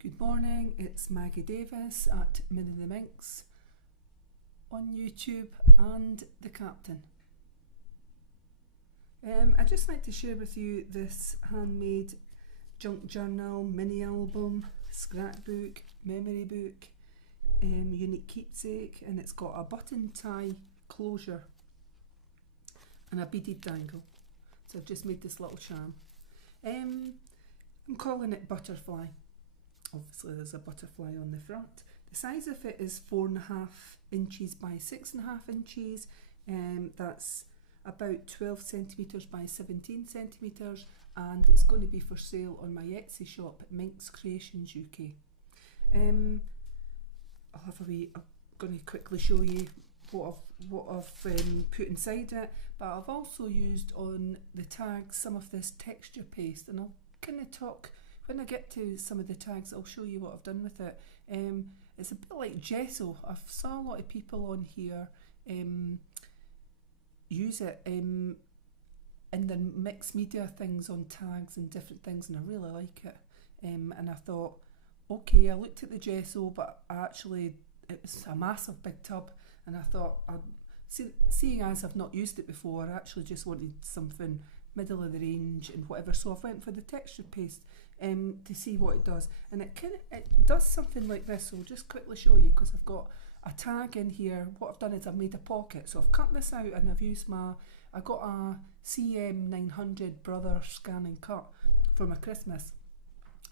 Good morning, it's Maggie Davis at Min and the Minx on YouTube and the Captain. I'd just like to share with you this handmade junk journal, mini album, scrapbook, memory book, unique keepsake, and it's got a button tie closure and a beaded dangle. So I've just made this little charm. I'm calling it Butterfly. Obviously there's a butterfly on the front. The size of it is 4.5 inches by 6.5 inches. That's about 12 centimetres by 17 centimetres, and it's going to be for sale on my Etsy shop at MinxCreationsUK. I'm going to quickly show you what I've put inside it, but I've also used on the tags some of this texture paste, and I'll kind of talk when I get to some of the tags. I'll show you what I've done with it. It's a bit like gesso. I've saw a lot of people on here use it in their mixed media things on tags and different things, and I really like it. And I thought, okay, I looked at the gesso, but actually it was a massive big tub, and I thought, seeing as I've not used it before, I actually just wanted something middle of the range and whatever, so I went for the texture paste to see what it does, and it does something like this. So I'll just quickly show you, because I've got a tag in here. What I've done is I've made a pocket, so I've cut this out and I've used I got a CM900 brother scan and cut for my Christmas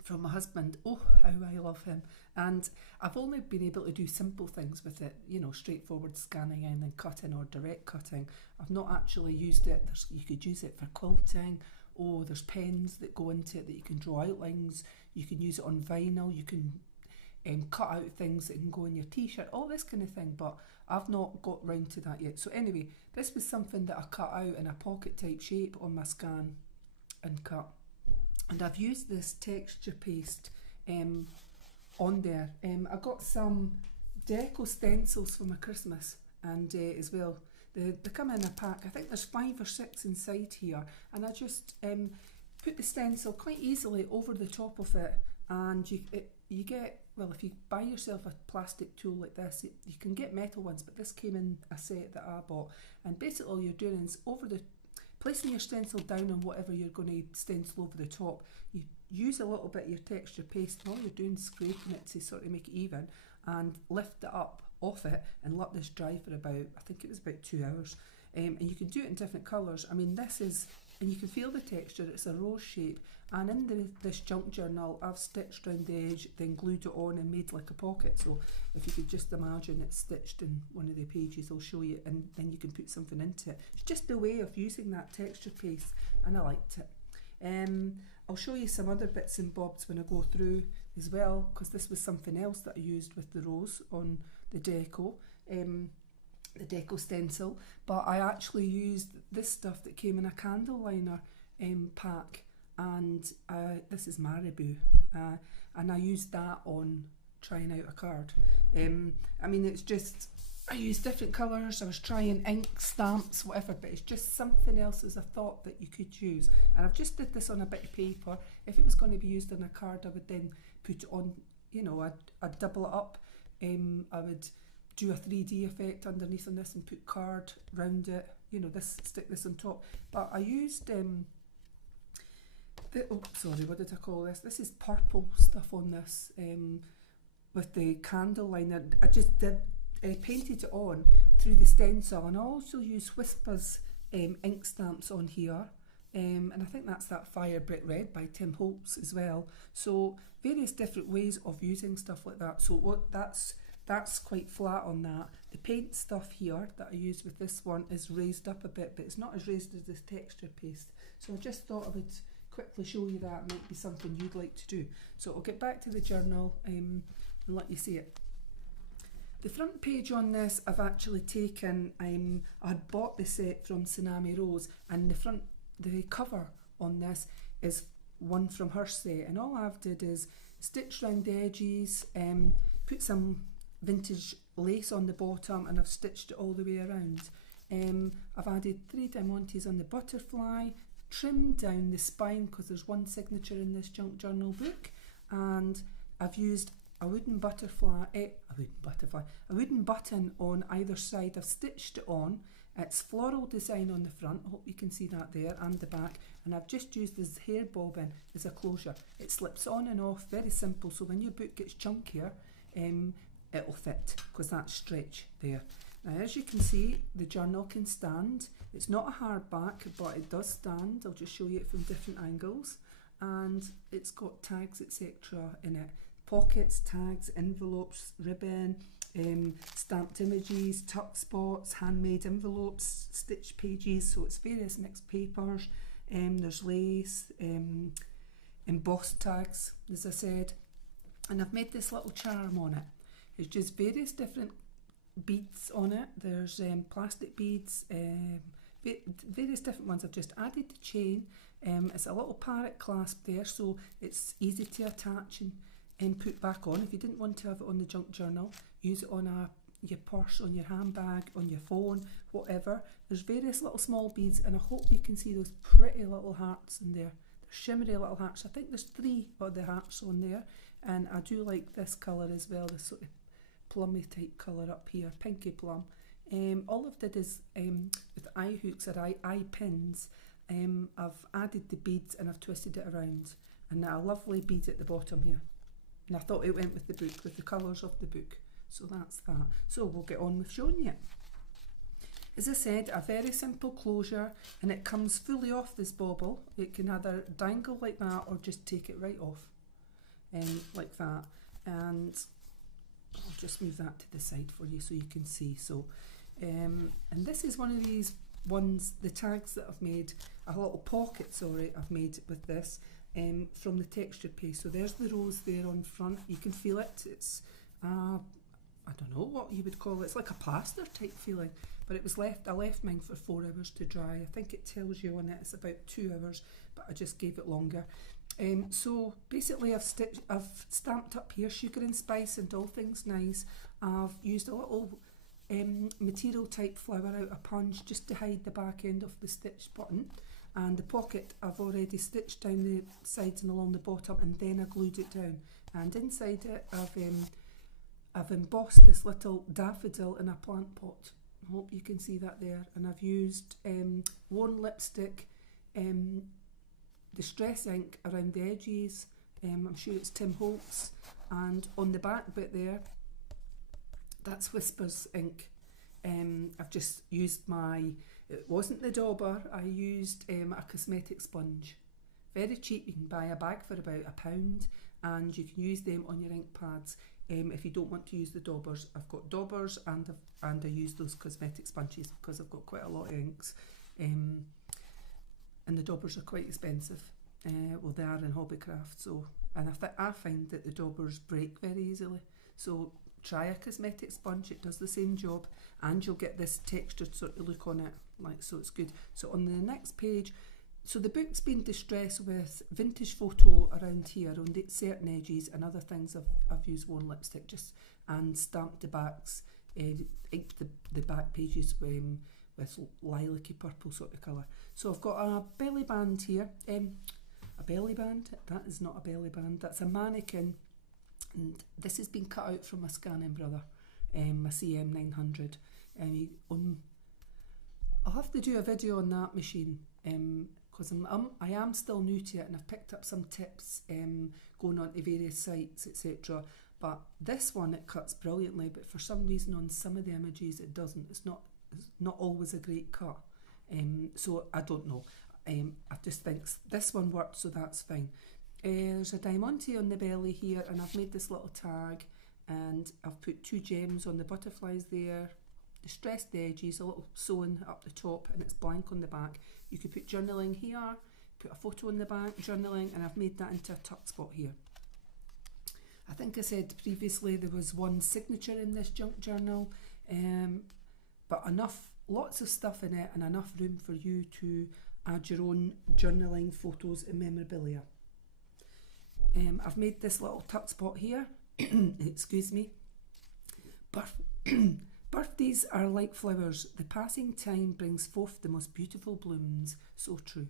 from my husband. Oh, how I love him. And I've only been able to do simple things with it, you know, straightforward scanning and then cutting or direct cutting. I've not actually used it. You could use it for quilting. Oh, there's pens that go into it that you can draw outlines. You can use it on vinyl. You can cut out things that can go in your t-shirt, all this kind of thing, but I've not got round to that yet. So anyway, this was something that I cut out in a pocket type shape on my scan and cut. And I've used this texture paste on there. I got some deco stencils for my Christmas, and as well, they come in a pack. I think there's 5 or 6 inside here, and I just put the stencil quite easily over the top of it, and you get, well, if you buy yourself a plastic tool like this, you can get metal ones, but this came in a set that I bought, and basically all you're doing is placing your stencil down on whatever you're going to stencil over the top. You use a little bit of your texture paste, and all you're doing is scraping it to sort of make it even, and lift it up off it and let this dry for about, I think it was about 2 hours. And you can do it in different colours. I mean, this is, and you can feel the texture, it's a rose shape, and in this junk journal I've stitched around the edge, then glued it on and made like a pocket. So if you could just imagine it's stitched in one of the pages, I'll show you, and then you can put something into it. It's just a way of using that texture paste, and I liked it. I'll show you some other bits and bobs when I go through as well, because this was something else that I used with the rose on the deco stencil, but I actually used this stuff that came in a candle liner pack, and this is Marabou, and I used that on trying out a card. I mean, it's just, I used different colours, I was trying ink, stamps, whatever, but it's just something else as a thought that you could use. And I've just did this on a bit of paper. If it was going to be used on a card, I would then put it on, you know, I'd double it up. I would do a 3D effect underneath on this and put card round it, you know, stick this on top. But I used, what did I call this? This is purple stuff on this with the candle liner. I just painted it on through the stencil, and I also used Whispers ink stamps on here, and I think that's that Fire Brick Red by Tim Holz as well. So various different ways of using stuff like that. So that's quite flat on that. The paint stuff here that I used with this one is raised up a bit, but it's not as raised as this texture paste. So I just thought I would quickly show you that. It might be something you'd like to do. So I'll get back to the journal and let you see it. The front page on this, I've actually taken, I had bought the set from Tsunami Rose, and the cover on this is one from her set, and all I've did is stitch round the edges, put some vintage lace on the bottom, and I've stitched it all the way around. I've added 3 diamantes on the butterfly, trimmed down the spine because there's one signature in this junk journal book, and I've used a wooden button on either side. I've stitched it on. It's floral design on the front, I hope you can see that there, and the back, and I've just used this hair bobbin as a closure. It slips on and off, very simple, so when your book gets chunkier, it'll fit, because that's stretch there. Now as you can see, the journal can stand. It's not a hardback, but it does stand. I'll just show you it from different angles, and it's got tags etc. in it. Pockets, tags, envelopes, ribbon, stamped images, tuck spots, handmade envelopes, stitched pages, so it's various mixed papers. There's lace, embossed tags, as I said, and I've made this little charm on it. It's just various different beads on it. There's plastic beads, various different ones. I've just added the chain. It's a little parrot clasp there, so it's easy to attach and put back on. If you didn't want to have it on the junk journal, use it on your purse, on your handbag, on your phone, whatever. There's various little small beads, and I hope you can see those pretty little hearts in there. They're shimmery little hearts. I think there's 3 of the hearts on there, and I do like this colour as well, this sort of plummy type colour up here, pinky plum. All I've did is with eye hooks or eye pins, I've added the beads and I've twisted it around, and a lovely bead at the bottom here. And I thought it went with the book, with the colours of the book. So that's that. So we'll get on with showing you. As I said, a very simple closure, and it comes fully off this bauble. It can either dangle like that or just take it right off, like that. And I'll just move that to the side for you so you can see. So, and this is one of these ones, the tags that I've made, a little pocket, sorry, I've made with this. From the texture paste. So there's the rose there on front. You can feel it. It's I don't know what you would call it. It's like a plaster type feeling. But it was I left mine for 4 hours to dry. I think it tells you on it it's about 2 hours, but I just gave it longer. So basically I've stamped up here sugar and spice and all things nice. I've used a little material type flower out of punch just to hide the back end of the stitch button. And the pocket I've already stitched down the sides and along the bottom, and then I glued it down. And inside it I've embossed this little daffodil in a plant pot. I hope you can see that there. And I've used worn lipstick, distress ink around the edges. I'm sure it's Tim Holz. And on the back bit there, that's Whispers ink. I've just used it wasn't the dauber, I used a cosmetic sponge. Very cheap, you can buy a bag for about £1, and you can use them on your ink pads if you don't want to use the daubers. I've got daubers and I use those cosmetic sponges because I've got quite a lot of inks. And the daubers are quite expensive. Well, they are in Hobbycraft, so, and I find that the daubers break very easily. So try a cosmetic sponge, it does the same job, and you'll get this textured sort of look on it, like so. It's good. So on the next page, so the book's been distressed with vintage photo around here on the certain edges, and other things I've used worn lipstick just and stamped the backs, inked the back pages with lilac-y purple sort of colour. So I've got a belly band here, a belly band, that is not a belly band, that's a mannequin. And this has been cut out from a Scanning Brother, my CM900. I'll have to do a video on that machine because I am still new to it, and I've picked up some tips going on to various sites, etc. But this one, it cuts brilliantly, but for some reason on some of the images it doesn't. It's not always a great cut. So I don't know. I just think this one worked, so that's fine. There's a diamante on the belly here, and I've made this little tag, and I've put 2 gems on the butterflies there, distressed the edges, a little sewing up the top, and it's blank on the back. You could put journaling here, put a photo on the back, journaling, and I've made that into a tuck spot here. I think I said previously there was 1 signature in this junk journal, but lots of stuff in it, and enough room for you to add your own journaling, photos and memorabilia. I've made this little tuck spot here, excuse me. Birthdays are like flowers, the passing time brings forth the most beautiful blooms, so true.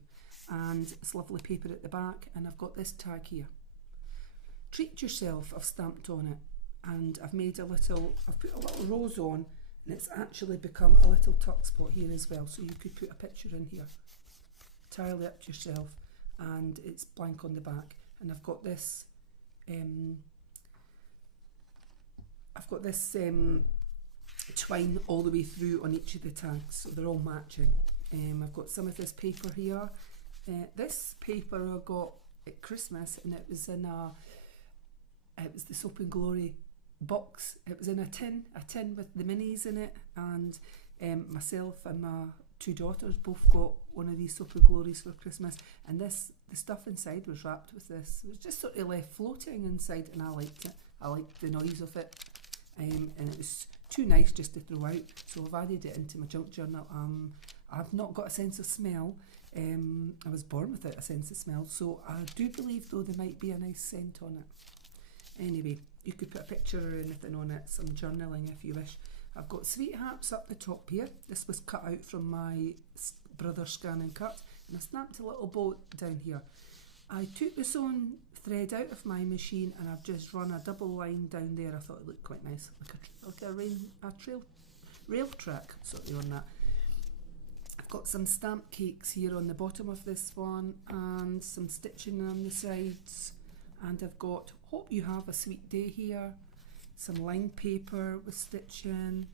And it's lovely paper at the back, and I've got this tag here. Treat Yourself I've stamped on it, and I've put a little rose on, and it's actually become a little tuck spot here as well, so you could put a picture in here, entirely up to yourself, and it's blank on the back. And I've got this twine all the way through on each of the tags, so they're all matching. I've got some of this paper here. This paper I got at Christmas, and it was the Soap and Glory box. It was in a tin with the minis in it, and myself and my two daughters both got one of these Soap and Glories for Christmas, and the stuff inside was wrapped with this. It was just sort of left floating inside, and I liked it. I liked the noise of it, and it was too nice just to throw out, so I've added it into my junk journal. I've not got a sense of smell. I was born without a sense of smell, so I do believe though there might be a nice scent on it. Anyway, you could put a picture or anything on it, some journaling if you wish. I've got sweethearts up the top here. This was cut out from my brother's scan and cut, and I snapped a little bow down here. I took the sewn thread out of my machine, and I've just run a double line down there. I thought it looked quite nice, like a rail track sort of on that. I've got some stamp cakes here on the bottom of this one, and some stitching on the sides, and I've got Hope You Have a Sweet Day here, some lined paper with stitching,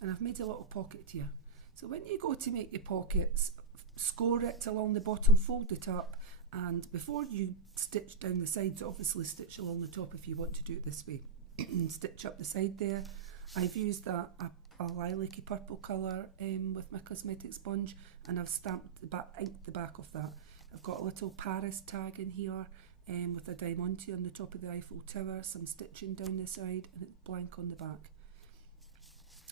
and I've made a little pocket here. So when you go to make your pockets, score it along the bottom, fold it up, and before you stitch down the sides, obviously stitch along the top if you want to do it this way. Stitch up the side there. I've used a lilac-y purple colour with my cosmetic sponge, and I've inked the back of that. I've got a little Paris tag in here with a diamante on the top of the Eiffel Tower, some stitching down the side, and it's blank on the back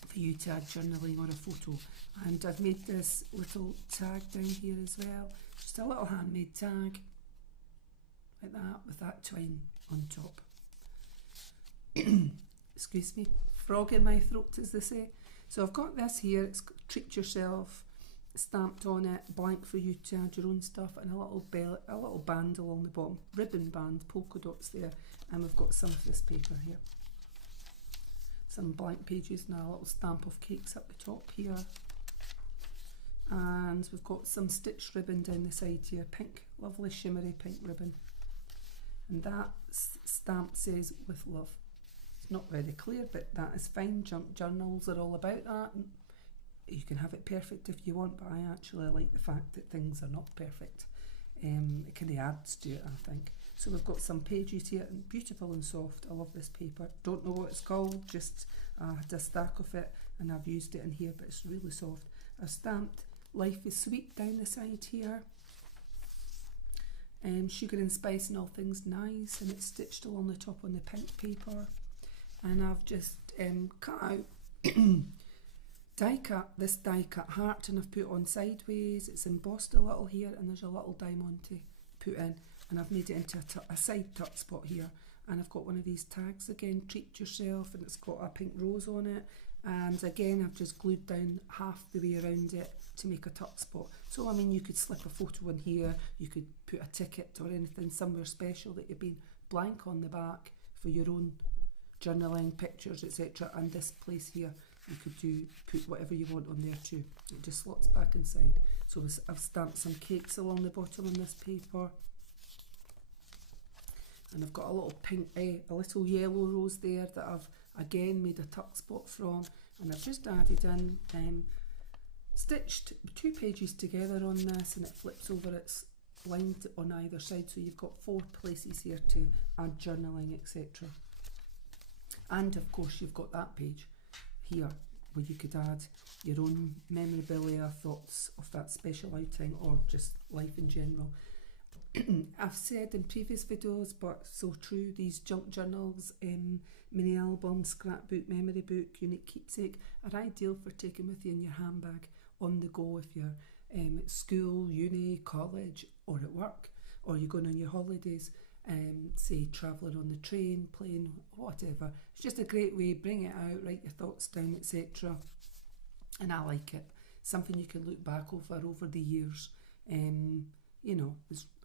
for you to add journaling or a photo. And I've made this little tag down here as well, just a little handmade tag like that with that twine on top. Excuse me, frog in my throat as they say. So I've got this here, it's got Treat Yourself stamped on it, blank for you to add your own stuff, and a little band along the bottom, ribbon band, polka dots there, and we've got some of this paper here. Some blank pages and a little stamp of cakes up the top here. And we've got some stitched ribbon down the side here, pink, lovely shimmery pink ribbon. And that stamp says "With Love." It's not very clear, but that is fine. Junk journals are all about that. You can have it perfect if you want, but I actually like the fact that things are not perfect. It kind of adds to it, I think. So we've got some pages here, and beautiful and soft. I love this paper. Don't know what it's called, just had a stack of it, and I've used it in here, but it's really soft. I've stamped Life is Sweet down the side here. Sugar and Spice and All Things Nice, and it's stitched along the top on the pink paper. And I've just cut out this die cut heart, and I've put on sideways. It's embossed a little here, and there's a little diamante put in, and I've made it into a side tuck spot here. And I've got one of these tags again, Treat Yourself, and it's got a pink rose on it. And again, I've just glued down half the way around it to make a tuck spot. So I mean, you could slip a photo in here, you could put a ticket or anything somewhere special that you've been blank on the back for your own journaling, pictures, etc. And this place here, you could put whatever you want on there too. It just slots back inside. So I've stamped some cakes along the bottom on this paper, and I've got a little pink, a little yellow rose there that I've again made a tuck spot from, and I've just added in, stitched 2 pages together on this, and it flips over, it's lined on either side, so you've got 4 places here to add journaling, etc. And of course you've got that page here where you could add your own memorabilia, thoughts of that special outing, or just life in general. I've said in previous videos, but so true, these junk journals, mini album, scrapbook, memory book, unique keepsake are ideal for taking with you in your handbag on the go if you're at school, uni, college, or at work, or you're going on your holidays, say travelling on the train, plane, whatever. It's just a great way, bring it out, write your thoughts down, etc. And I like it. Something you can look back over the years. You know,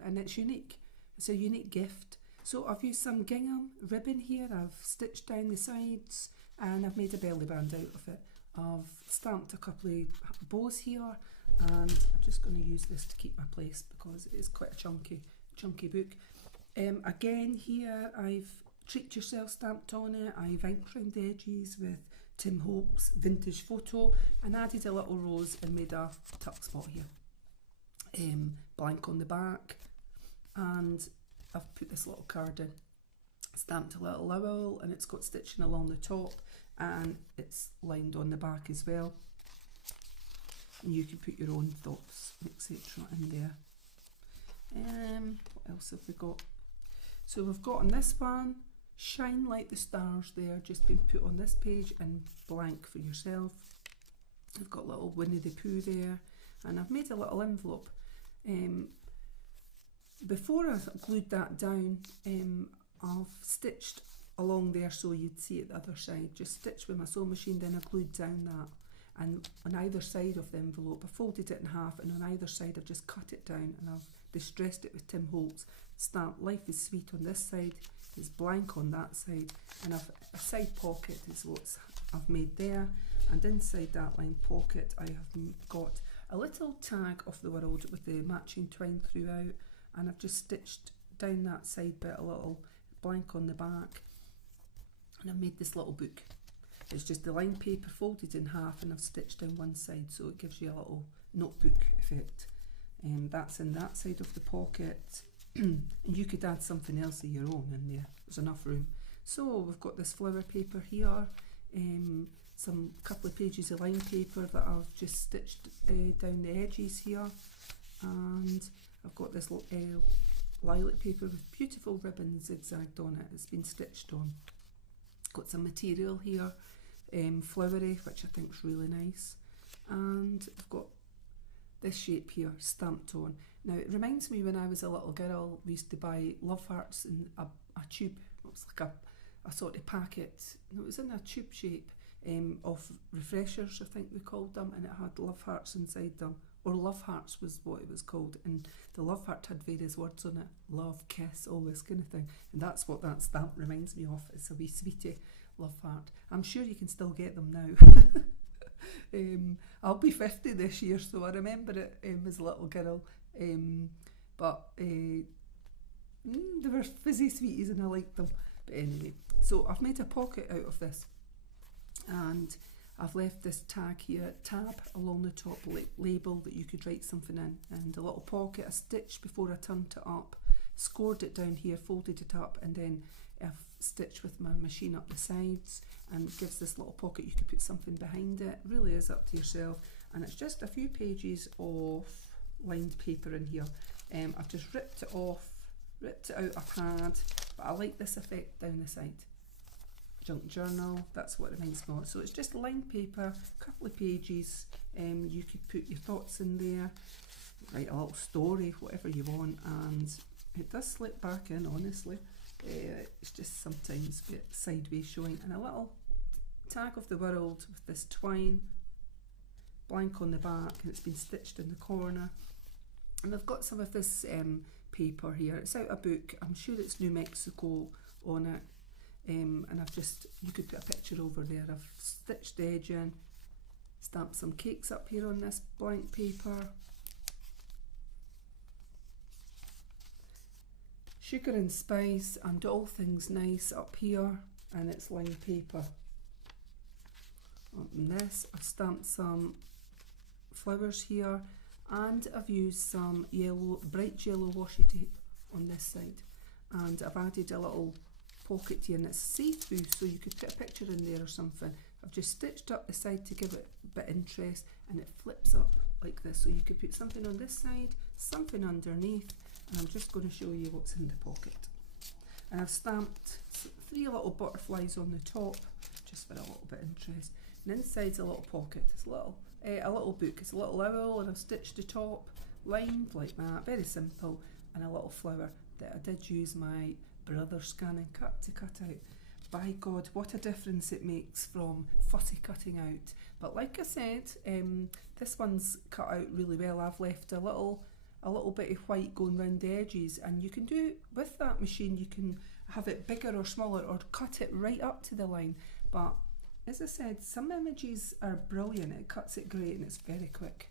and it's unique. It's a unique gift. So I've used some gingham ribbon here, I've stitched down the sides and I've made a belly band out of it. I've stamped a couple of bows here, and I'm just going to use this to keep my place because it is quite a chunky book. Again here I've Treat Yourself stamped on it. I've inked round the edges with Tim Holtz Vintage Photo and added a little rose and made a tuck spot here. Blank on the back, and I've put this little card in. Stamped a little owl and it's got stitching along the top and it's lined on the back as well. And you can put your own thoughts, etc. in there. What else have we got? So we've got on this one, Shine Like the Stars there, just been put on this page and blank for yourself. I've got little Winnie the Pooh there, and I've made a little envelope. Before I glued that down, I've stitched along there so you'd see it the other side. Just stitched with my sewing machine, then I glued down that. And on either side of the envelope, I folded it in half, and on either side I've just cut it down and I've distressed it with Tim Holtz. Stamped Life is Sweet on this side, it's blank on that side, and I've a side pocket is what I've made there. And inside that lined pocket I have got a little tag of the world with the matching twine throughout, and I've just stitched down that side bit a little blank on the back, and I've made this little book. It's just the lined paper folded in half and I've stitched down one side so it gives you a little notebook effect. That's in that side of the pocket. And you could add something else of your own in there, there's enough room. So we've got this flower paper here, some couple of pages of lined paper that I've just stitched down the edges here, and I've got this lilac paper with beautiful ribbon zigzagged on it, it's been stitched on. Got some material here, flowery, which I think is really nice, and I've got this shape here stamped on. Now it reminds me when I was a little girl, we used to buy love hearts in a tube. It was like a sort of packet, it was in a tube shape of refreshers, I think we called them, and it had love hearts inside them, or love hearts was what it was called, and the love heart had various words on it, love, kiss, all this kind of thing, and that's what that stamp reminds me of. It's a wee sweetie love heart. I'm sure you can still get them now. I'll be 50 this year, so I remember it as a little girl, but they were fizzy sweeties and I liked them. But anyway, so I've made a pocket out of this, and I've left this tag here, tab along the top label that you could write something in, and a little pocket, a stitch before I turned it up, scored it down here, folded it up, and then I've stitched with my machine up the sides, and it gives this little pocket. You could put something behind it, it really is up to yourself, and it's just a few pages of lined paper in here. I've just ripped it off, ripped it out a pad, but I like this effect down the side. Junk journal, that's what it reminds me of. So it's just lined paper, a couple of pages, you could put your thoughts in there, write a little story, whatever you want, and it does slip back in, honestly. It's just sometimes a bit sideways showing, and a little tag of the world with this twine, blank on the back, and it's been stitched in the corner. And I've got some of this paper here, it's out a book, I'm sure it's New Mexico on it. And I've just, you could put a picture over there, I've stitched the edge in, stamped some cakes up here on this blank paper. Sugar and spice and all things nice up here, and it's lined paper. On this I've stamped some flowers here, and I've used some yellow, bright yellow washi tape on this side, and I've added a little pocket here, and it's see-through, so you could put a picture in there or something. I've just stitched up the side to give it a bit of interest, and it flips up like this, so you could put something on this side, something underneath, and I'm just going to show you what's in the pocket. And I've stamped 3 little butterflies on the top, just for a little bit of interest, and inside's a little pocket. It's a little book, it's a little owl, and I've stitched the top, lined like that, very simple, and a little flower that I did use my brother scanning cut to cut out. By God, what a difference it makes from fussy cutting out. But like I said, this one's cut out really well. I've left a little a little bit of white going round the edges, and you can do with that machine, you can have it bigger or smaller or cut it right up to the line. But as I said, some images are brilliant, it cuts it great and it's very quick.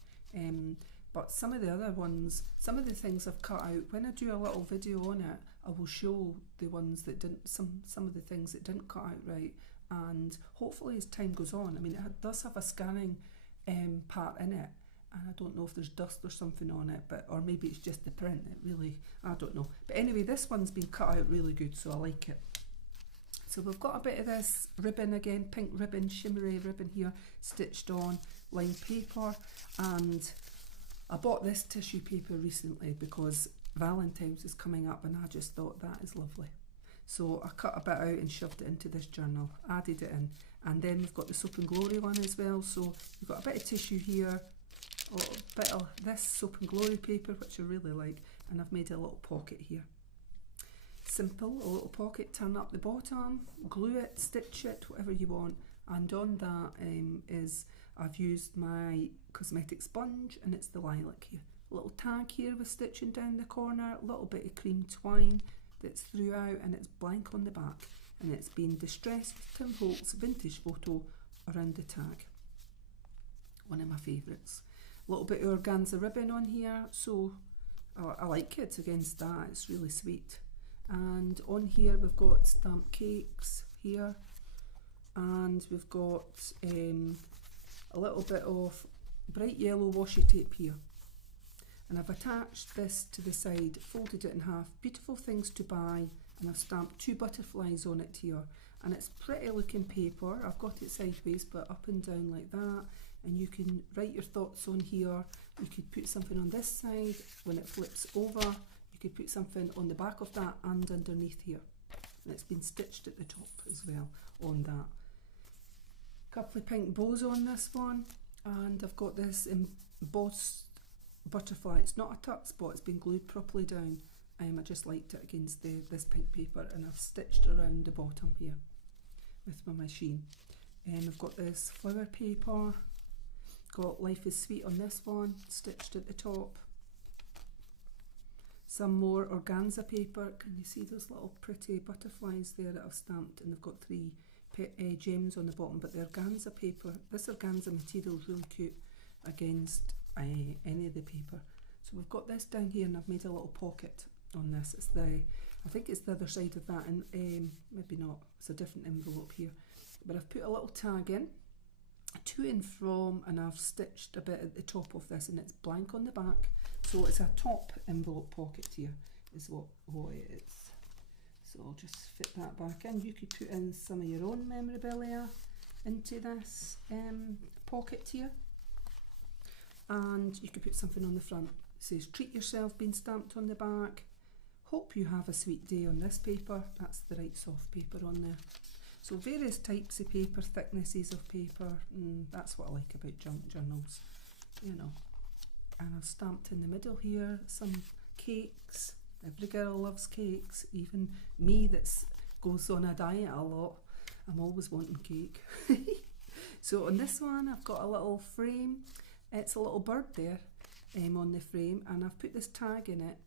But some of the other ones, some of the things I've cut out, when I do a little video on it, I will show the ones that didn't, some of the things that didn't cut out right, and hopefully as time goes on, I mean it does have a scanning part in it, and I don't know if there's dust or something on it, but or maybe it's just the print, it really, I don't know. But anyway, this one's been cut out really good, so I like it. So we've got a bit of this ribbon again, pink ribbon, shimmery ribbon here, stitched on lined paper, and I bought this tissue paper recently because Valentine's is coming up and I just thought that is lovely. So I cut a bit out and shoved it into this journal, added it in, and then we've got the Soap and Glory one as well. So you've got a bit of tissue here, a little bit of this Soap and Glory paper, which I really like, and I've made a little pocket here. Simple, a little pocket, turn up the bottom, glue it, stitch it, whatever you want, and on that is I've used my cosmetic sponge, and it's the lilac here. A little tag here with stitching down the corner, a little bit of cream twine that's throughout, and it's blank on the back, and it's been distressed Tim Holtz vintage photo around the tag. One of my favourites. A little bit of organza ribbon on here, so I like it against that, it's really sweet. And on here we've got stamped cakes here, and we've got a little bit of bright yellow washi tape here, and I've attached this to the side, folded it in half, beautiful things to buy, and I've stamped 2 butterflies on it here, and it's pretty looking paper. I've got it sideways but up and down like that, and you can write your thoughts on here. You could put something on this side, when it flips over you could put something on the back of that and underneath here, and it's been stitched at the top as well on that. Couple of pink bows on this one, and I've got this embossed butterfly. It's not a tuck spot, it's been glued properly down. I just liked it against this pink paper, and I've stitched around the bottom here with my machine. And I've got this flower paper, got Life is Sweet on this one, stitched at the top. Some more organza paper, can you see those little pretty butterflies there that I've stamped, and they've got 3 gems on the bottom, but the organza paper, this organza material is really cute against any of the paper. So we've got this down here, and I've made a little pocket on this. It's I think it's the other side of that, and maybe not, it's a different envelope here, but I've put a little tag in, to and from, and I've stitched a bit at the top of this, and it's blank on the back, so it's a top envelope pocket here is what it is. So I'll just fit that back in. You could put in some of your own memorabilia into this pocket here, and you could put something on the front. It says treat yourself being stamped on the back. Hope you have a sweet day on this paper. That's the right soft paper on there. So various types of paper, thicknesses of paper, that's what I like about junk journals, you know. And I've stamped in the middle here some cakes. Every girl loves cakes, even me that goes on a diet a lot. I'm always wanting cake. So on this one I've got a little frame. It's a little bird there on the frame, and I've put this tag in it.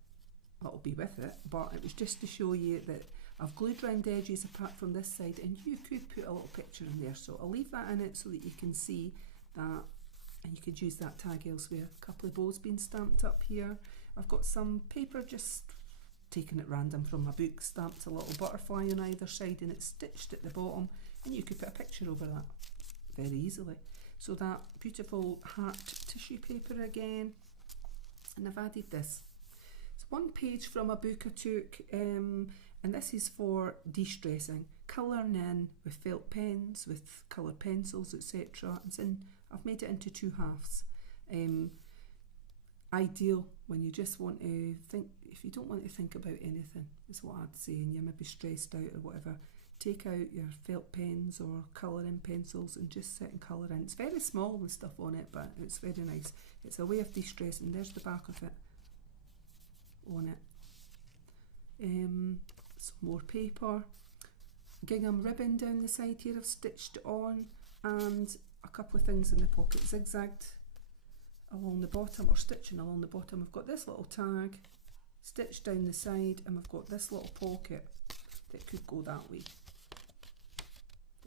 That'll be with it, but it was just to show you that I've glued round the edges apart from this side, and you could put a little picture in there. So I'll leave that in it so that you can see that, and you could use that tag elsewhere. A couple of bows being stamped up here. I've got some paper just taken at random from my book, stamped a little butterfly on either side, and it's stitched at the bottom, and you could put a picture over that very easily. So that beautiful heart tissue paper again, and I've added this. It's one page from a book I took, and this is for de-stressing, colouring in with felt pens, with coloured pencils, etc. And I've made it into 2 halves. Ideal when you just want to think, if you don't want to think about anything, is what I'd say, and you're maybe stressed out or whatever, take out your felt pens or colouring pencils and just sit and colour in. It's very small and stuff on it, but it's very nice. It's a way of de-stressing. There's the back of it on it. Some more paper, gingham ribbon down the side here I've stitched on, and a couple of things in the pocket, zigzagged along the bottom, or stitching along the bottom. We've got this little tag stitched down the side, and we've got this little pocket that could go that way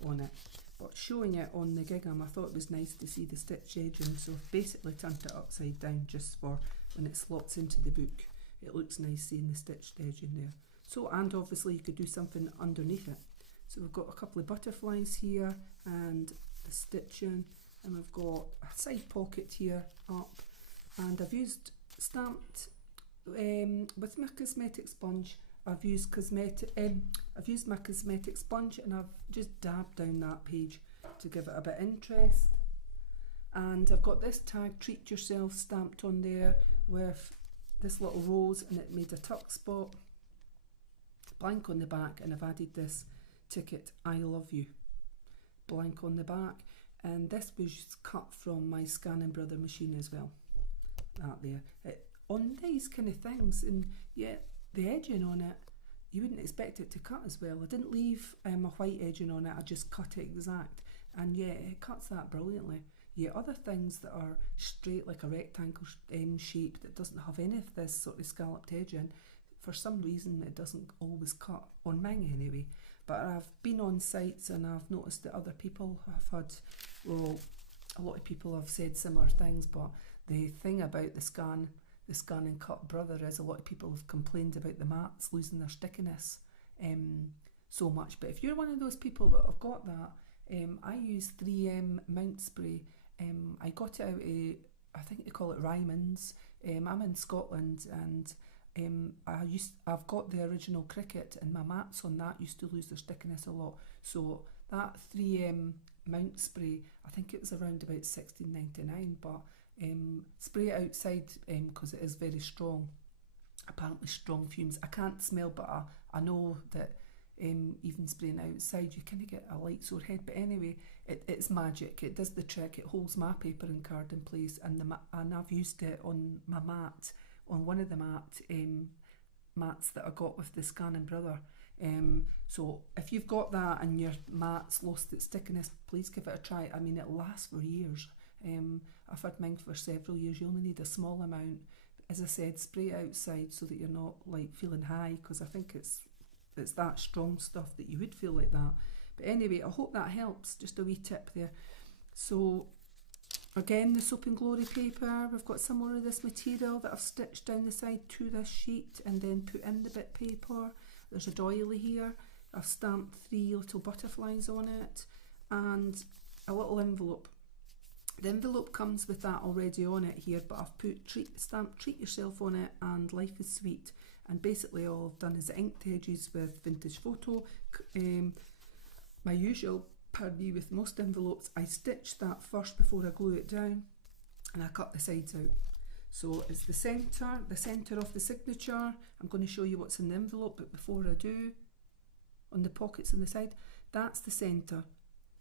on it. But showing it on the gingham, I thought it was nice to see the stitch edging, so I've basically turned it upside down just for when it slots into the book. It looks nice seeing the stitched edging there. So, and obviously you could do something underneath it. So we've got a couple of butterflies here and the stitching, and we've got a side pocket here up, and I've used stamped with my cosmetic sponge. I've used my cosmetic sponge, and I've just dabbed down that page to give it a bit of interest. And I've got this tag, treat yourself, stamped on there with this little rose, and it made a tuck spot, blank on the back, and I've added this ticket, I love you, blank on the back. And this was cut from my Scanning Brother machine as well. That there. On these kind of things, and yeah, the edging on it, you wouldn't expect it to cut as well. I didn't leave a white edging on it, I just cut it exact, and yeah, it cuts that brilliantly. Yeah, other things that are straight like a rectangle shape that doesn't have any of this sort of scalloped edging, for some reason it doesn't always cut, on mine anyway. But I've been on sites and I've noticed that other people have had, well, a lot of people have said similar things, but the thing about the Scan and Cut Brother is a lot of people have complained about the mats losing their stickiness so much. But if you're one of those people that have got that, I use 3M mount spray. I got it out of, I think they call it Ryman's. I'm in Scotland, and I've got the original Cricut, and my mats on that used to lose their stickiness a lot. So that 3M mount spray, I think it was around about $16.99, but spray it outside because it is very strong. Apparently strong fumes. I can't smell, but I know that even spraying it outside you kind of get a light sore head. But anyway, it's magic. It does the trick. It holds my paper and card in place, and I've used it on my mat, on one of the mats that I got with the Scanning Brother. So if you've got that and your mat's lost its stickiness, please give it a try. I mean, it lasts for years. I've had mine for several years. You only need a small amount. As I said, spray it outside so that you're not like feeling high, because I think it's that strong stuff that you would feel like that. But anyway, I hope that helps. Just a wee tip there. So again, the Soap and Glory paper, we've got some more of this material that I've stitched down the side to this sheet and then put in the bit paper. There's a doily here. I've stamped 3 little butterflies on it and a little envelope. The envelope comes with that already on it here, but I've put stamped treat yourself on it and life is sweet. And basically all I've done is inked edges with vintage photo. My usual, pardon me, with most envelopes, I stitch that first before I glue it down, and I cut the sides out. So it's the centre of the signature. I'm going to show you what's in the envelope, but before I do, on the pockets on the side, that's the centre.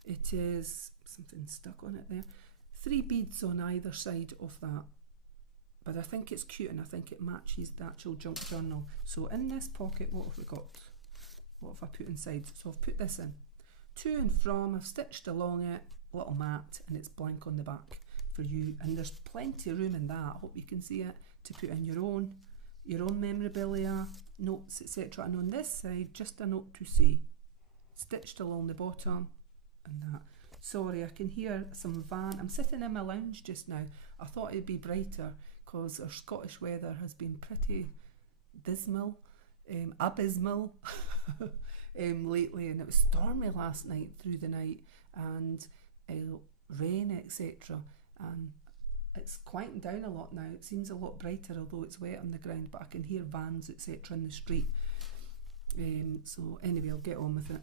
It is something stuck on it there. 3 beads on either side of that. But I think it's cute, and I think it matches the actual junk journal. So in this pocket, what have we got? What have I put inside? So I've put this in. To and from, I've stitched along it, little mat, and it's blank on the back for you. And there's plenty of room in that, I hope you can see it, to put in your own memorabilia, notes, etc. And on this side, just a note to say, stitched along the bottom, and that. Sorry, I can hear some van. I'm sitting in my lounge just now. I thought it'd be brighter because our Scottish weather has been pretty dismal, abysmal lately, and it was stormy last night through the night, and rain, etc. And it's quieting down a lot now. It seems a lot brighter, although it's wet on the ground, but I can hear vans, etc. in the street. So anyway, I'll get on with it.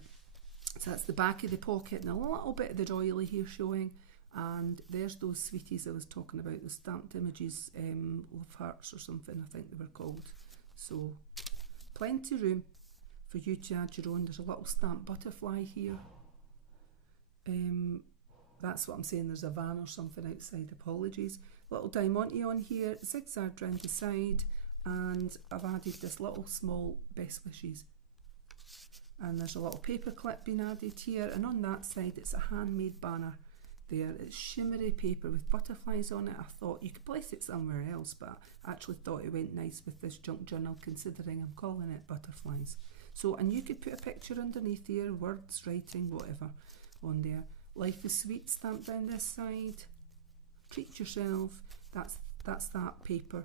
So that's the back of the pocket, and a little bit of the doily here showing, and there's those sweeties I was talking about, the stamped images, love hearts or something I think they were called. So plenty of room for you to add your own. There's a little stamped butterfly here. That's what I'm saying, there's a van or something outside, apologies. Little diamante on here, zigzagged round the side, and I've added this little small best wishes. And there's a little paper clip being added here, and on that side it's a handmade banner. there. It's shimmery paper with butterflies on it. I thought you could place it somewhere else, but I actually thought it went nice with this junk journal, considering I'm calling it butterflies. So, and you could put a picture underneath here, words, writing, whatever on there. Life is sweet stamped down this side. Treat yourself. That's that paper.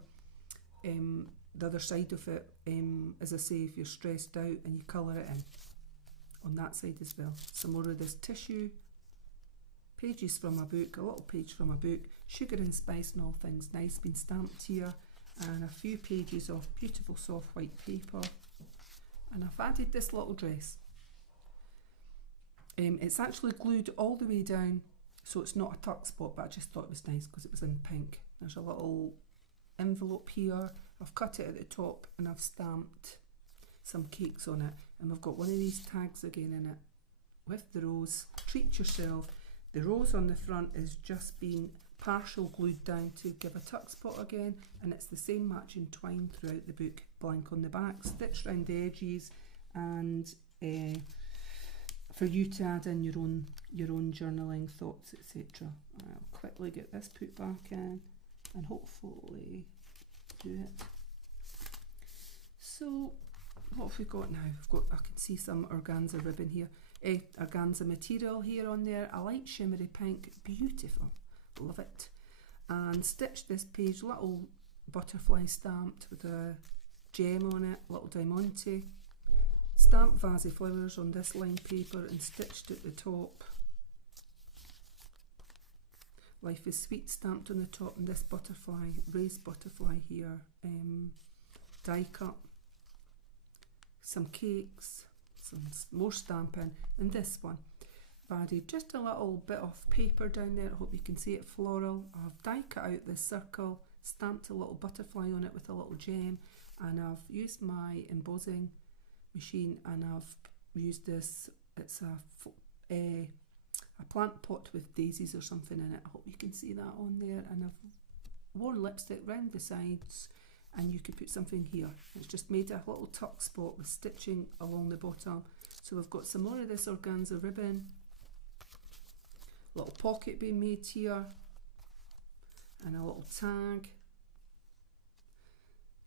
The other side of it, as I say, if you're stressed out, and you colour it in on that side as well. Some more of this tissue. Pages from a book, a little page from a book. Sugar and spice and all things nice, been stamped here. And a few pages of beautiful soft white paper. And I've added this little dress. It's actually glued all the way down, so it's not a tuck spot, but I just thought it was nice because it was in pink. There's a little envelope here. I've cut it at the top and I've stamped some cakes on it. And we've got one of these tags again in it with the rose. Treat yourself. The rose on the front is just been partial glued down to give a tuck spot again, and it's the same matching twine throughout the book. Blank on the back, stitched around the edges, and for you to add in your own journaling thoughts, etc. I'll quickly get this put back in and hopefully do it. So what have we got now? I can see some organza ribbon here, organza material here on there, a light shimmery pink, beautiful, love it. And stitched this page, little butterfly stamped with a gem on it, little diamante. Stamped vase flowers on this lined paper and stitched at the top. Life is sweet stamped on the top, and this butterfly, raised butterfly here, die cut. Some cakes, some more stamping, and this one. I've added just a little bit of paper down there, I hope you can see it, floral. I've die cut out this circle, stamped a little butterfly on it with a little gem, and I've used my embossing machine, and I've used this, it's a plant pot with daisies or something in it, I hope you can see that on there, and I've worn lipstick round the sides, and you could put something here. It's just made a little tuck spot with stitching along the bottom. So we've got some more of this organza ribbon, little pocket being made here, and a little tag.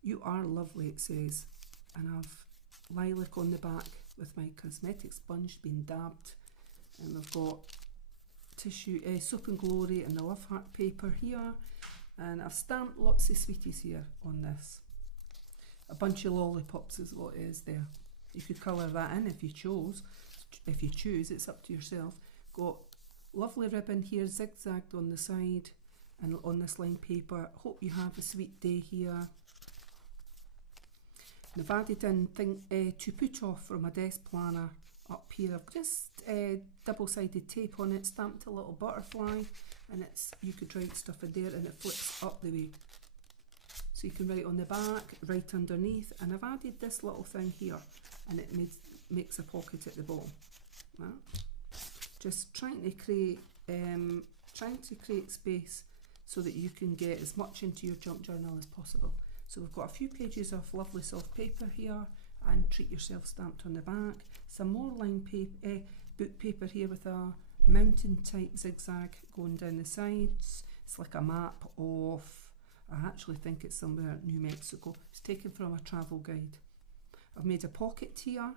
You are lovely, it says, and I've lilac on the back with my cosmetic sponge being dabbed, and we've got tissue, Soap and Glory and the Love Heart paper here, and I've stamped lots of sweeties here on this. A bunch of lollipops is what it is there. You could colour that in if you chose. If you choose, it's up to yourself. Got lovely ribbon here, zigzagged on the side and on this lined paper. Hope you have a sweet day here. And I've added in to put off from a desk planner up here. I've just double-sided tape on it, stamped a little butterfly, and you could write stuff in there, and it flips up the way. So you can write on the back, right underneath, and I've added this little thing here, and it makes a pocket at the bottom. Right? Just trying to create space so that you can get as much into your junk journal as possible. So we've got a few pages of lovely soft paper here, and Treat Yourself stamped on the back. Some more lined paper, book paper here with a mountain type zigzag going down the sides. It's like a map of, I actually think it's somewhere New Mexico. It's taken from a travel guide. I've made a pocket here,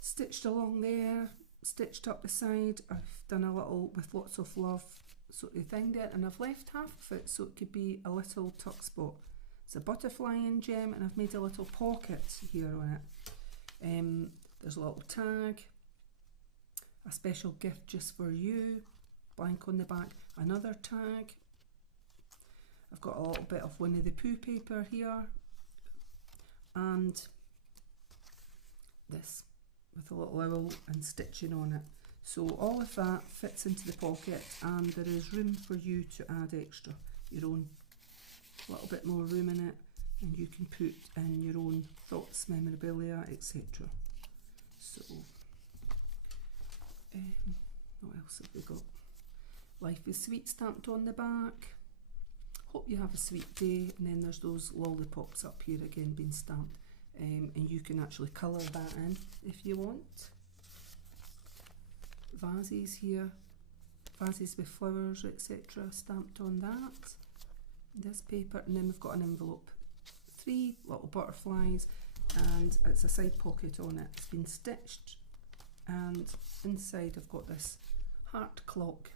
stitched along there, stitched up the side. I've done a little with lots of love sort of thing there, and I've left half of it so it could be a little tuck spot. It's a butterfly and gem, and I've made a little pocket here on it. There's a little tag, a special gift just for you, blank on the back, another tag. I've got a little bit of Winnie the Pooh paper here, and this with a little owl and stitching on it. So all of that fits into the pocket, and there is room for you to add extra, your own, a little bit more room in it, and you can put in your own thoughts, memorabilia, etc. So what else have we got? Life is Sweet stamped on the back. Hope you have a sweet day. And then there's those lollipops up here again being stamped, and you can actually colour that in if you want. Vases here, vases with flowers, etc. stamped on that. This paper, and then we've got an envelope. 3 little butterflies, and it's a side pocket on it. It's been stitched, and inside I've got this heart clock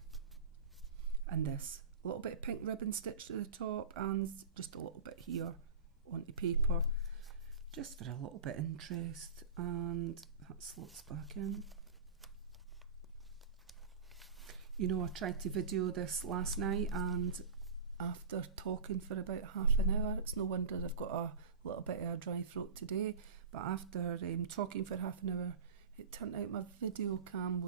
and this a little bit of pink ribbon stitched to the top, and just a little bit here onto paper, just for a little bit of interest, and that slots back in. You know, I tried to video this last night, and after talking for about half an hour, it's no wonder I've got a little bit of a dry throat today, but after talking for half an hour, it turned out my video cam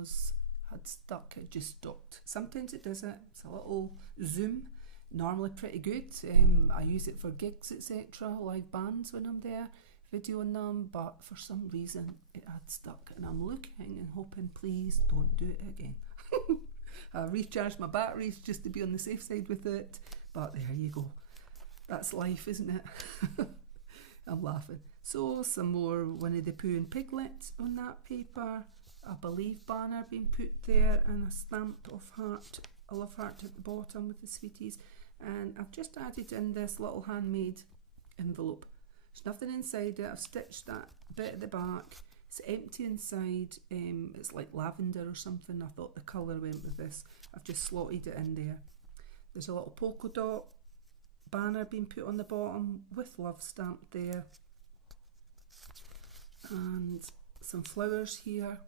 had stuck. It just stopped. Sometimes it does it. It's a little zoom, normally pretty good. I use it for gigs, etc., live bands when I'm there, videoing them, but for some reason it had stuck, and I'm looking and hoping, please don't do it again. I recharged my batteries just to be on the safe side with it, but there you go. That's life, isn't it? I'm laughing. So some more Winnie the Pooh and Piglet on that paper. I believe banner being put there, and a stamp of heart, a love heart at the bottom with the sweeties. And I've just added in this little handmade envelope. There's nothing inside it. I've stitched that bit at the back. It's empty inside. It's like lavender or something. I thought the colour went with this. I've just slotted it in there. There's a little polka dot banner being put on the bottom with love stamped there. And some flowers here.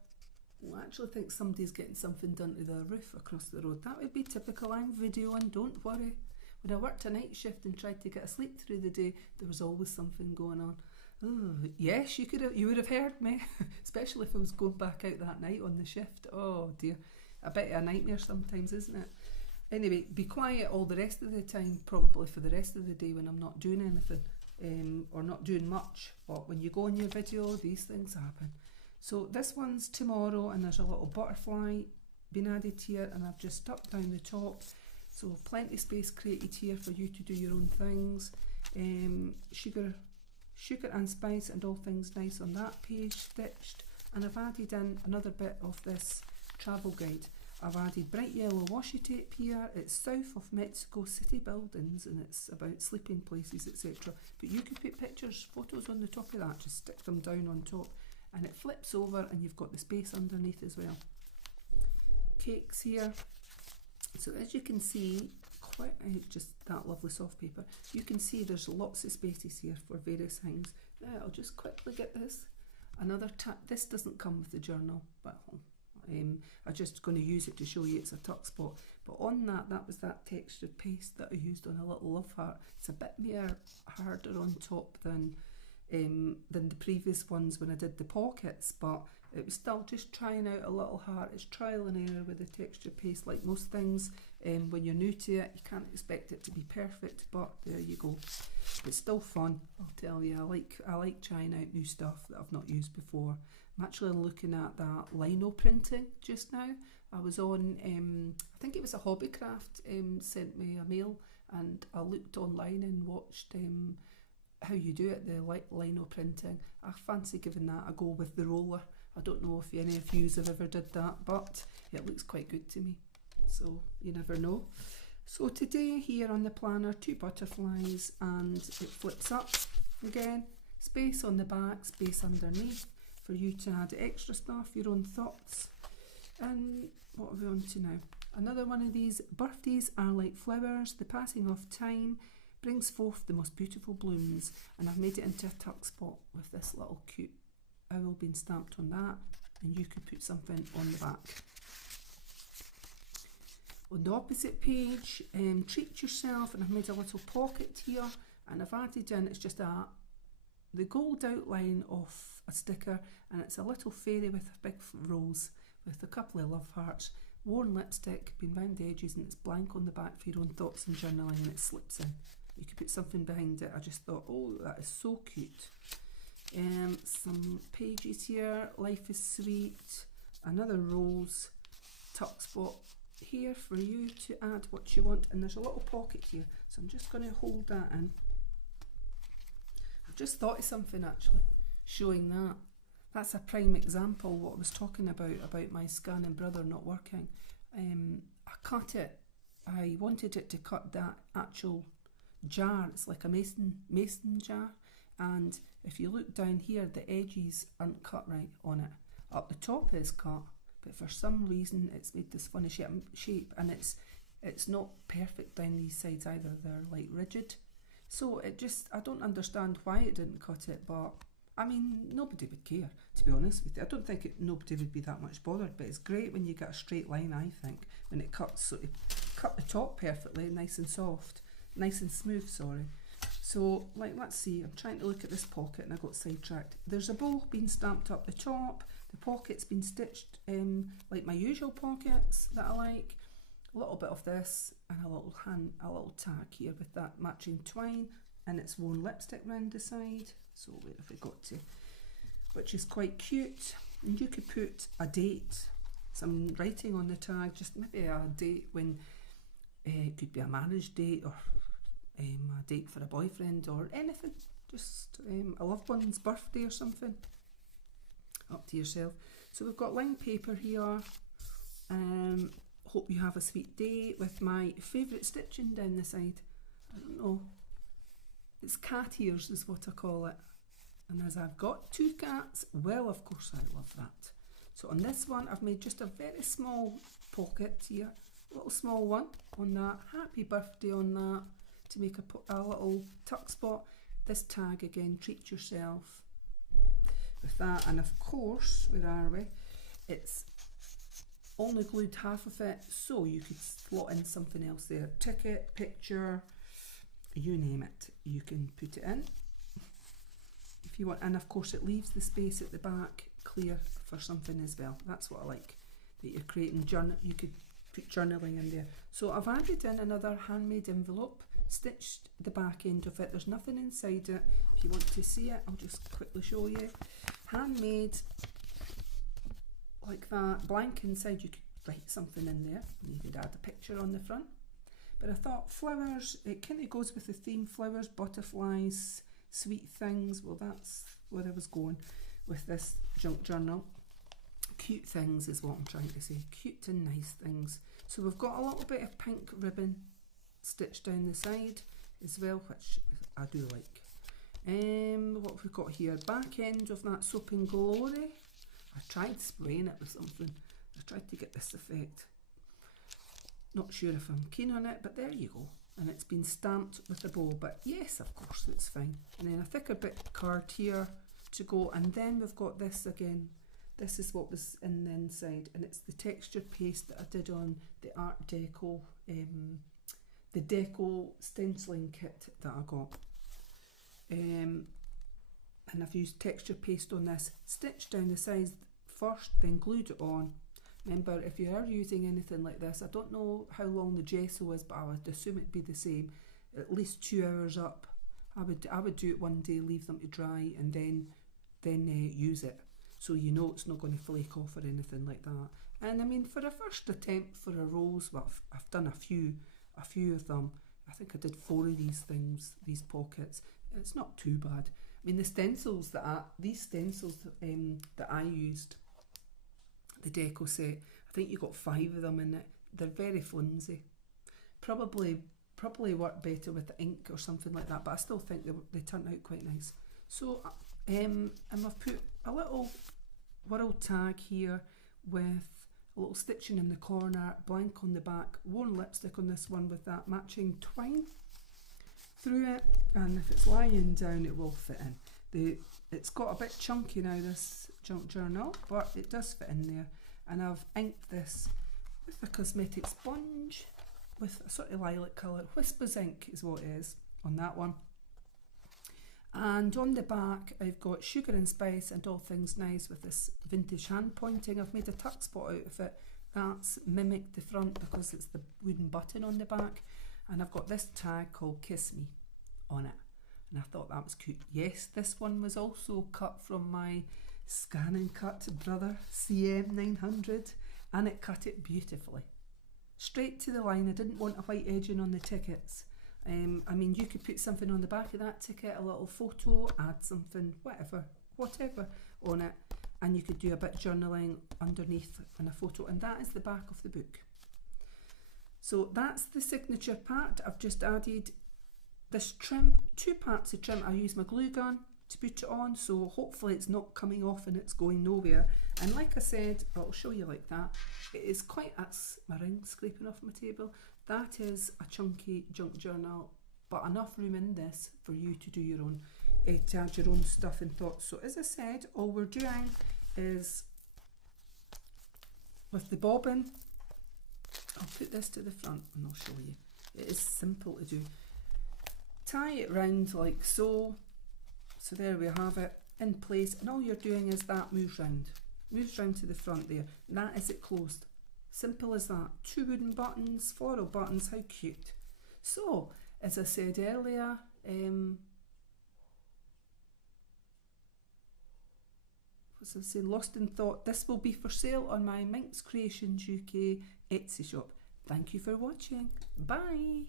I actually think somebody's getting something done to the roof across the road. That would be typical. I'm videoing, don't worry. When I worked a night shift and tried to get a sleep through the day, there was always something going on. Oh, yes, you would have heard me, especially if I was going back out that night on the shift. Oh dear, a bit of a nightmare sometimes, isn't it? Anyway, be quiet all the rest of the time, probably for the rest of the day when I'm not doing anything, or not doing much. But when you go on your video, these things happen. So this one's tomorrow, and there's a little butterfly been added here, and I've just stuck down the top. So plenty of space created here for you to do your own things. Sugar and spice and all things nice on that page stitched, and I've added in another bit of this travel guide. I've added bright yellow washi tape here. It's south of Mexico City buildings, and it's about sleeping places, etc. But you can put pictures, photos on the top of that, just stick them down on top, and it flips over and you've got the space underneath as well. Cakes here. So as you can see, just that lovely soft paper, you can see there's lots of spaces here for various things. Now I'll just quickly get this. Another this doesn't come with the journal, but I'm just going to use it to show you it's a tuck spot. But on that was that textured paste that I used on a little love heart. It's a bit more harder on top than the previous ones when I did the pockets, but it was still just trying out a little heart. It's trial and error with the texture paste, like most things. When you're new to it, you can't expect it to be perfect, but there you go. It's still fun, I'll tell you. I like trying out new stuff that I've not used before. I'm actually looking at that lino printing just now. I was on, I think it was a Hobbycraft sent me a mail, and I looked online and watched how you do it, the lino printing. I fancy giving that a go with the roller. I don't know if any of you have ever did that, but it looks quite good to me. So you never know. So today here on the planner, 2 butterflies, and it flips up again. Space on the back, space underneath for you to add extra stuff, your own thoughts. And what are we on to now? Another one of these. Birthdays are like flowers. The passing of time brings forth the most beautiful blooms. And I've made it into a tuck spot with this little cute owl being stamped on that, and you could put something on the back. On the opposite page, treat yourself, and I've made a little pocket here, and I've added in, it's just the gold outline of a sticker, and it's a little fairy with a big rose with a couple of love hearts, worn lipstick, been round the edges, and it's blank on the back for your own thoughts and journaling, and it slips in. You could put something behind it. I just thought, oh, that is so cute. Some pages here, life is sweet, another rose, tuck spot here for you to add what you want, and there's a little pocket here, so I'm just going to hold that in. I've just thought of something actually, showing that. That's a prime example what I was talking about my scanning brother not working. I cut it, I wanted it to cut that actual jar. It's like a mason jar, and if you look down here, the edges aren't cut right on it. Up the top is cut, but for some reason it's made this funny shape, and it's not perfect down these sides either. They're like rigid, so it just, I don't understand why it didn't cut it, but I mean, nobody would care, to be honest with you. I don't think nobody would be that much bothered, but it's great when you get a straight line, I think, when it cuts, so you cut the top perfectly, nice and soft, nice and smooth, sorry. So, like, let's see, I'm trying to look at this pocket and I got sidetracked. There's a bow being stamped up the top, the pocket's been stitched like my usual pockets that I like. A little bit of this and a little tag here with that matching twine, and it's worn lipstick round the side. So where have we got to? Which is quite cute. And you could put a date, some writing on the tag, just maybe a date when it could be a marriage date, or a date for a boyfriend, or anything. Just a loved one's birthday or something. Up to yourself. So we've got lined paper here. Hope you have a sweet day, with my favourite stitching down the side. I don't know. It's cat ears is what I call it. And as I've got 2 cats, well, of course I love that. So on this one, I've made just a very small pocket here, a little small one on that. Happy birthday on that, to make a little tuck spot. This tag again, treat yourself, with that. And of course, where are we? It's only glued half of it, so you could slot in something else there. Ticket, picture, you name it, you can put it in if you want. And of course it leaves the space at the back clear for something as well. That's what I like, that you're creating journal. You could put journaling in there. So I've added in another handmade envelope, stitched the back end of it. There's nothing inside it. If you want to see it, I'll just quickly show you. Handmade, like that, blank inside. You could write something in there, and you could add a picture on the front. But I thought flowers, it kind of goes with the theme, flowers, butterflies, sweet things. Well, that's where I was going with this junk journal. Cute things is what I'm trying to say, cute and nice things. So we've got a little bit of pink ribbon stitched down the side as well, which I do like. What have we got here? Back end of that Soap and Glory. I tried spraying it with something. I tried to get this effect. Not sure if I'm keen on it, but there you go. And it's been stamped with a bow, but yes, of course, it's fine. And then a thicker bit card here to go, and then we've got this again. This is what was in the inside, and it's the texture paste that I did on the Art Deco, the Deco stenciling kit that I got. And I've used texture paste on this, stitched down the sides first, then glued it on. Remember, if you are using anything like this, I don't know how long the gesso is, but I would assume it'd be the same, at least 2 hours up. I would do it one day, leave them to dry, and then use it, so you know it's not going to flake off or anything like that. And I mean, for a first attempt for a rose, well, I've done a few of them. I think I did 4 of these things, these pockets. It's not too bad. I mean, the stencils these stencils that I used, the Deco set, I think you got 5 of them in it. They're very flimsy. Probably work better with the ink or something like that, but I still think they turned out quite nice. So and I've put a little world tag here with a little stitching in the corner, blank on the back, worn lipstick on this one with that matching twine through it, and if it's lying down it will fit in. It's got a bit chunky now, this junk journal, but it does fit in there. And I've inked this with a cosmetic sponge with a sort of lilac colour. Whispers ink is what it is on that one. And on the back I've got Sugar and Spice and All Things Nice with this vintage hand pointing. I've made a tuck spot out of it. That's mimicked the front because it's the wooden button on the back. And I've got this tag called Kiss Me on it. And I thought that was cute. Yes, this one was also cut from my Scan and Cut brother, CM900, and it cut it beautifully. Straight to the line. I didn't want a white edging on the tickets. I mean, you could put something on the back of that ticket, a little photo, add something, whatever on it. and you could do a bit of journaling underneath in a photo, and that is the back of the book. So that's the signature part. I've just added this trim, 2 parts of trim. I use my glue gun to put it on, so hopefully it's not coming off and it's going nowhere. And like I said, I'll show you like that. It is quite, that's my ring scraping off my table. That is a chunky junk journal, but enough room in this for you to do your own, to add your own stuff and thoughts. So as I said, all we're doing is, with the bobbin, I'll put this to the front and I'll show you. It is simple to do. Tie it round like so. So there we have it in place, and all you're doing is that moves round to the front there, and that is it closed. Simple as that. 2 wooden buttons, floral buttons, how cute. So, as I said earlier, what's I saying, lost in thought, this will be for sale on my MinxCreationsUK Etsy shop. Thank you for watching. Bye.